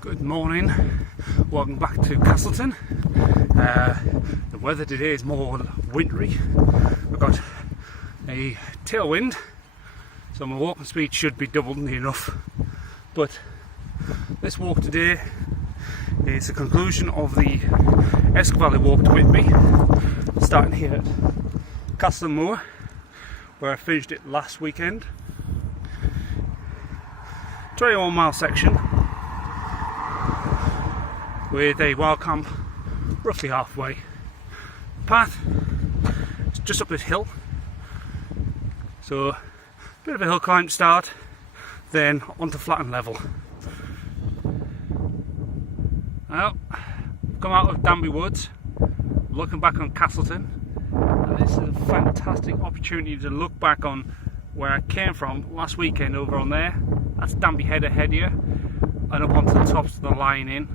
Good morning, welcome back to Castleton. The weather today is more wintry. We've got a tailwind, so my walking speed should be doubled near enough. But this walk today is the conclusion of the Esk Valley Walk to Whitby, starting here at Castleton Moor, where I finished it last weekend. 21 mile section with a wild camp roughly halfway. Path is just up this hill, so a bit of a hill climb to start, then onto flat and level. Well, I've come out of Bambi Woods, looking back on Castleton, and this is a fantastic opportunity to look back on where I came from last weekend over on there. That's Danby Head ahead here, and up onto the tops of the line in.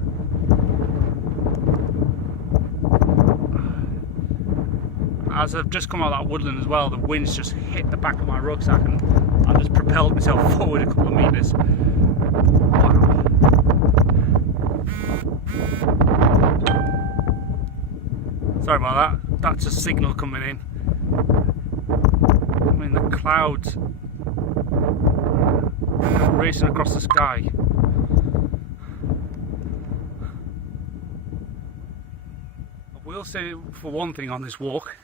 As I've just come out of that woodland as well, the wind's just hit the back of my rucksack and I've just propelled myself forward a couple of metres. Wow. Sorry about that, that's a signal coming in. I mean, the clouds are racing across the sky. I will say, for one thing, on this walk,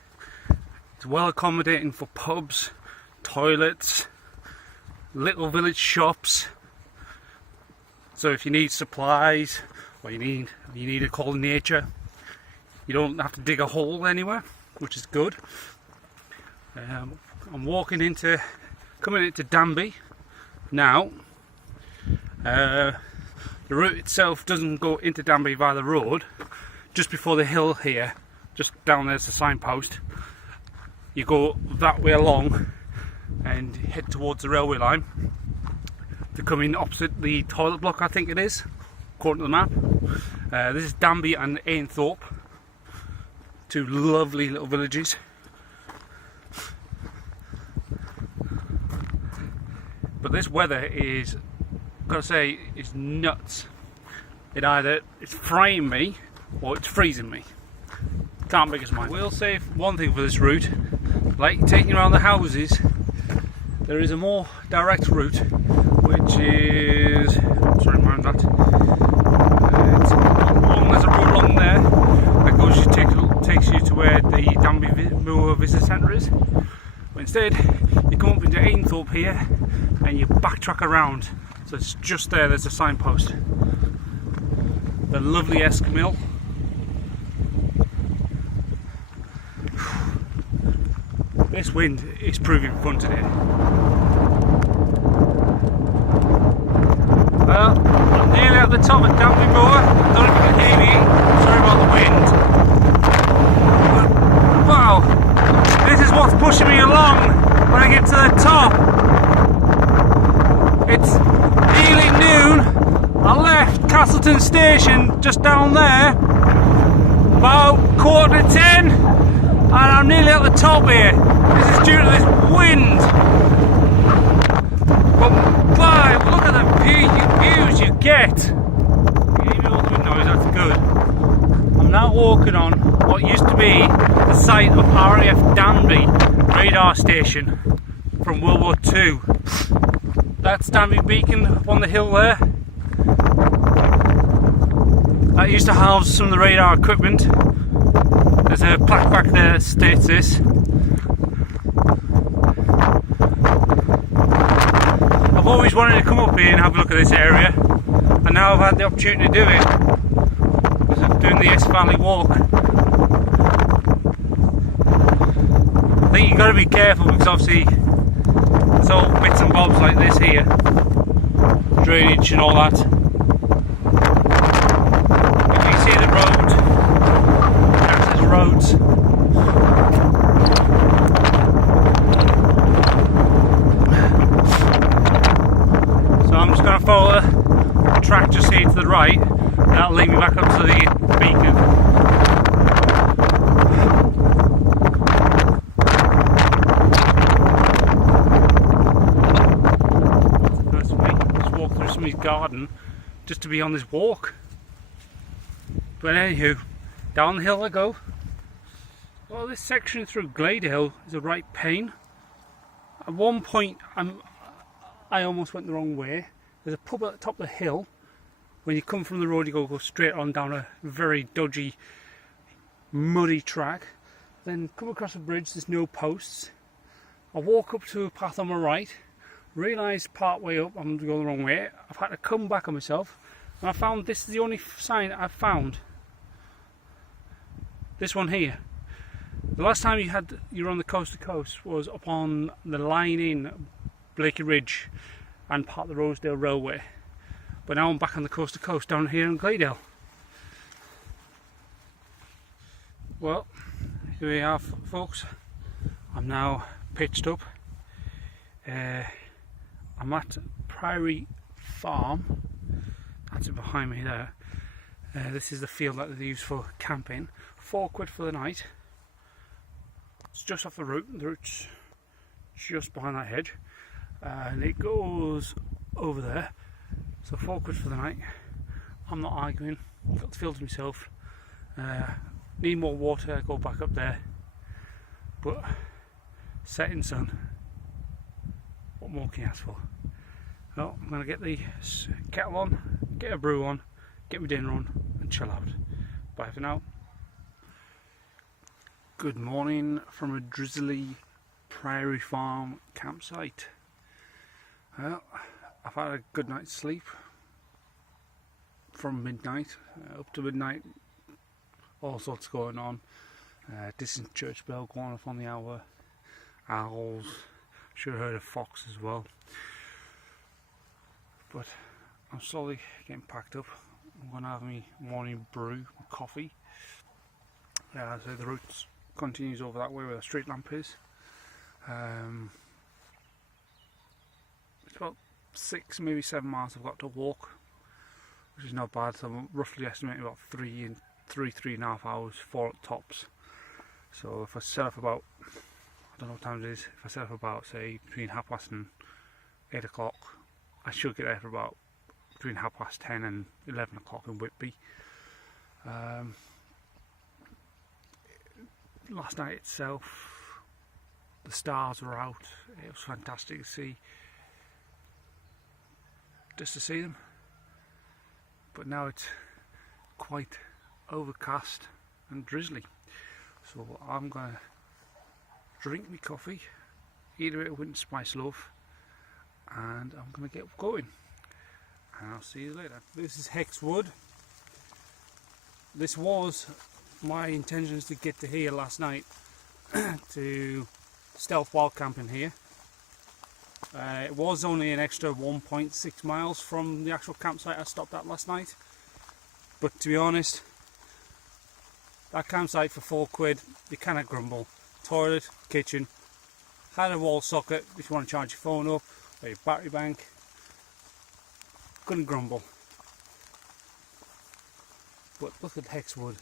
it's well accommodating for pubs, toilets, little village shops. So if you need supplies or you need a call to nature, you don't have to dig a hole anywhere, which is good. I'm coming into Danby now. The route itself doesn't go into Danby via the road. Just before the hill here, just down there's the signpost. You go that way along and head towards the railway line to come in opposite the toilet block, I think it is, according to the map. This is Danby and Ainthorpe, two lovely little villages. But this weather is, gotta say, is nuts. It's frying me or it's freezing me. Can't make us mind. I will say one thing for this route, like taking around the houses, there is a more direct route, which is, sorry, mind that. There's a road along there that takes you to where the Bambi Moor Visitor Centre is. But instead, you come up into Ainthorpe here and you backtrack around. So it's just there's a signpost. The lovely Esk Mill. This wind is proving fun today. Well, I'm nearly at the top of Danby Moor. I don't know if you can hear me. Sorry about the wind. But, wow, this is what's pushing me along when I get to the top. It's nearly noon. I left Castleton Station just down there about 10:15, and I'm nearly at the top here. This is due to this wind. But wow, look at the views you get. You hear all the wind noise, that's good. I'm now walking on what used to be the site of RAF Danby radar station from World War II. That's Danby Beacon up on the hill there. That used to house some of the radar equipment. There's a plaque back there that states this. I've always wanted to come up here and have a look at this area, and now I've had the opportunity to do it because I'm doing the Esk Valley Walk. I think you've got to be careful because obviously there's all bits and bobs like this here, drainage and all that. But you can see the road, access roads. So I'm just going to follow the track just here to the right, and that'll lead me back up to the beacon. That's the first week. Just walk through somebody's garden just to be on this walk. But anywho, down the hill I go. Well, this section through Gladale is a right pain. At one point I almost went the wrong way. There's a pub at the top of the hill. When you come from the road, you go straight on down a very dodgy, muddy track. Then come across a bridge, there's no posts. I walk up to a path on my right, realise part way up I'm going the wrong way. I've had to come back on myself, and I found this is the only sign I've found. This one here. The last time you were on the coast to coast was up on the line in Blakey Ridge and part of the Rosedale Railway. But now I'm back on the coast to coast down here in Gladale. Well, here we are, folks. I'm now pitched up. I'm at Prairie Farm. That's it behind me there. This is the field that they use for camping. £4 for the night. It's just off the route. The route's just behind that hedge, and it goes over there. So £4 for the night. I'm not arguing. Got the field to myself. Need more water. Go back up there. But setting sun. What more can you ask for? Well, I'm going to get the kettle on, get a brew on, get my dinner on, and chill out. Bye for now. Good morning from a drizzly Prairie Farm campsite. Well, I've had a good night's sleep from midnight up to midnight. All sorts going on. Distant church bell going off on the hour. Owls. Should have heard a fox as well. But I'm slowly getting packed up. I'm going to have my morning brew, coffee. So the route continues over that way where the street lamp is. It's about 6, maybe 7 miles I've got to walk, which is not bad. So I'm roughly estimating about 3.5 hours, 4 at tops. So if I set off about, I don't know what time it is, if I set off about, say, between 8:30 and 8 o'clock, I should get there for about between 10:30 and 11 o'clock in Whitby. Last night itself, the stars were out. It was fantastic to see, just to see them. But now it's quite overcast and drizzly. So I'm going to drink my coffee, eat a bit of winter spice loaf, and I'm going to get going. And I'll see you later. This is Hex Wood. This was my intentions to get to here last night to stealth wild camping here. It was only an extra 1.6 miles from the actual campsite I stopped at last night, but to be honest, that campsite for £4, you cannot grumble. Toilet, kitchen, had a wall socket if you want to charge your phone up, or your battery bank. Couldn't grumble. But look at Hex Wood.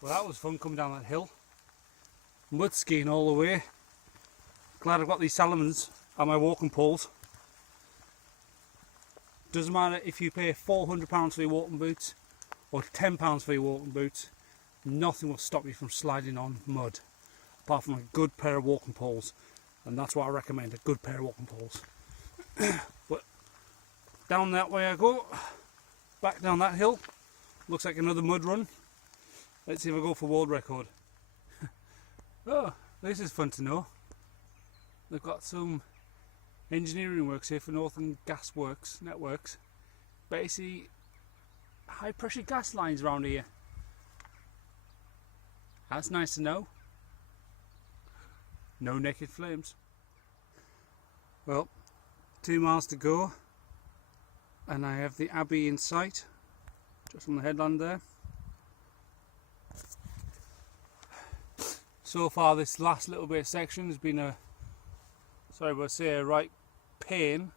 Well, that was fun coming down that hill. Mud skiing all the way. Glad I've got these Salomons on my walking poles. Doesn't matter if you pay £400 for your walking boots or £10 for your walking boots, nothing will stop you from sliding on mud apart from a good pair of walking poles, and that's what I recommend, a good pair of walking poles. But down that way I go, back down that hill. Looks like another mud run. Let's see if I go for world record. Oh, this is fun to know. They've got some engineering works here for Northern Gas Works Networks. Basically, high pressure gas lines around here. That's nice to know. No naked flames. Well, 2 miles to go, and I have the Abbey in sight, just on the headland there. So far, this last little bit of section has been a right pain.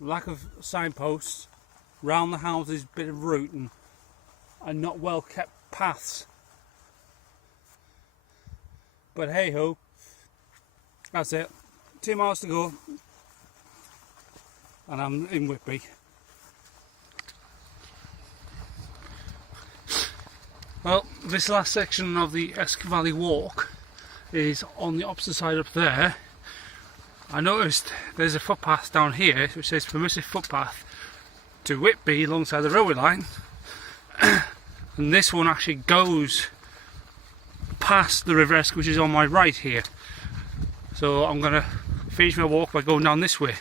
lack of signposts, round the houses, bit of rooting, and not well kept paths. But hey ho, that's it. 2 miles to go, and I'm in Whitby. Well, this last section of the Esk Valley Walk is on the opposite side up there. I noticed there's a footpath down here which says Permissive footpath to Whitby alongside the railway line, and this one actually goes past the River Esk, which is on my right here. So I'm going to finish my walk by going down this way.